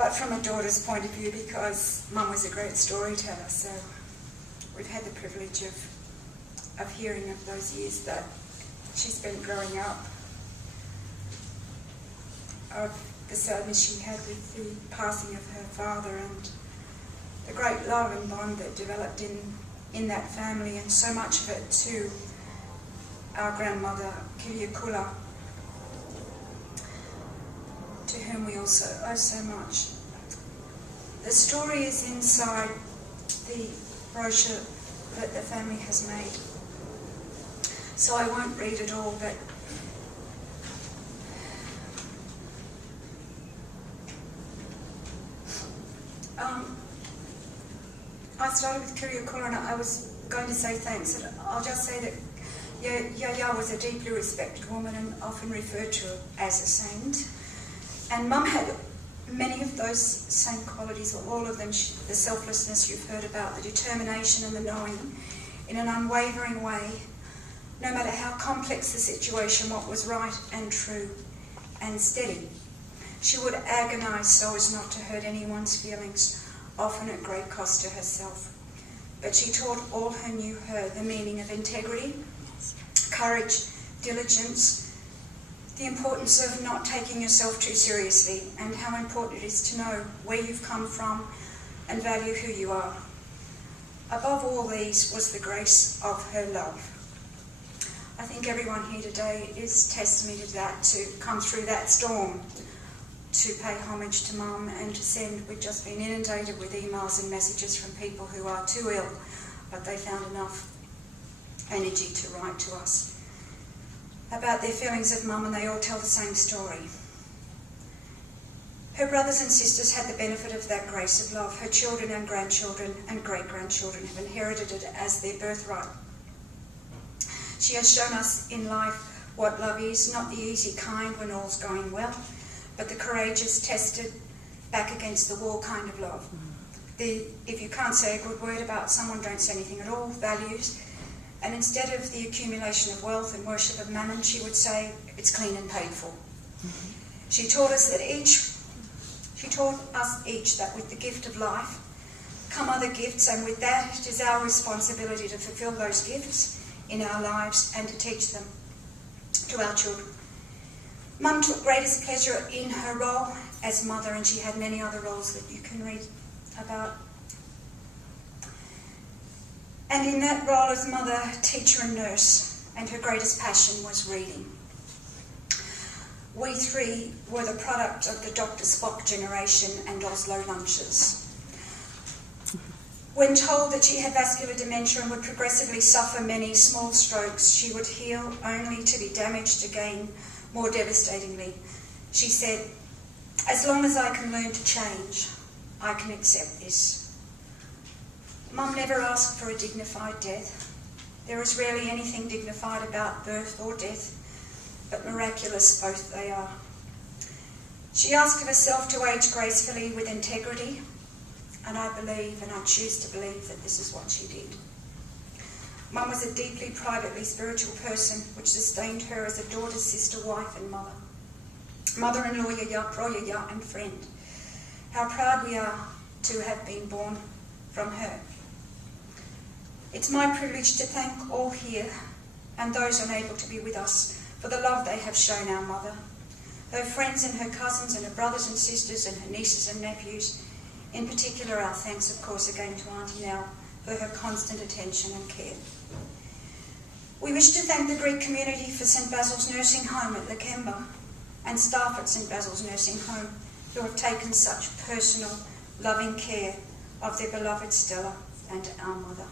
but from a daughter's point of view, because Mum was a great storyteller, so we've had the privilege of hearing of those years that she spent growing up, of the sadness she had with the passing of her father, and the great love and bond that developed in that family, and so much of it to our grandmother, Kiliakula, to whom we also owe so much. The story is inside the brochure that the family has made, so I won't read it all, but I started with Kiliakula, and I was going to say thanks, and I'll just say that Yaya was a deeply respected woman and often referred to as a saint. And Mum had many of those same qualities, or all of them: the selflessness you've heard about, the determination and the knowing in an unwavering way, no matter how complex the situation, what was right and true and steady. She would agonise so as not to hurt anyone's feelings, often at great cost to herself. But she taught all who knew her the meaning of integrity, courage, diligence, the importance of not taking yourself too seriously, and how important it is to know where you've come from and value who you are. Above all these was the grace of her love. I think everyone here today is testimony to that, to come through that storm, to pay homage to Mum and to send. We've just been inundated with emails and messages from people who are too ill, but they found enough energy to write to us about their feelings of Mum, and they all tell the same story. Her brothers and sisters had the benefit of that grace of love. Her children and grandchildren and great-grandchildren have inherited it as their birthright. She has shown us in life what love is, not the easy kind when all's going well, but the courageous, tested, back against the wall kind of love. If you can't say a good word about someone, don't say anything at all, values. And instead of the accumulation of wealth and worship of mammon, she would say, it's clean and paid for. She taught us each that with the gift of life come other gifts, and with that it is our responsibility to fulfill those gifts in our lives and to teach them to our children. Mum took greatest pleasure in her role as mother, and she had many other roles that you can read about. And in that role as mother, teacher and nurse, and her greatest passion was reading. We three were the product of the Dr. Spock generation and Oslo lunches. When told that she had vascular dementia and would progressively suffer many small strokes, she would heal only to be damaged again more devastatingly. She said, as long as I can learn to change, I can accept this. Mum never asked for a dignified death. There is rarely anything dignified about birth or death, but miraculous both they are. She asked of herself to age gracefully with integrity, and I believe, and I choose to believe, that this is what she did. Mum was a deeply, privately spiritual person, which sustained her as a daughter, sister, wife and mother. Mother-in-law, yaya, pro-yaya and friend. How proud we are to have been born from her. It's my privilege to thank all here and those unable to be with us for the love they have shown our mother, her friends and her cousins and her brothers and sisters and her nieces and nephews. In particular, our thanks, of course, again to Auntie Nell for her constant attention and care. We wish to thank the Greek community for St Basil's Nursing Home at Lakemba and staff at St Basil's Nursing Home who have taken such personal, loving care of their beloved Stella and our mother.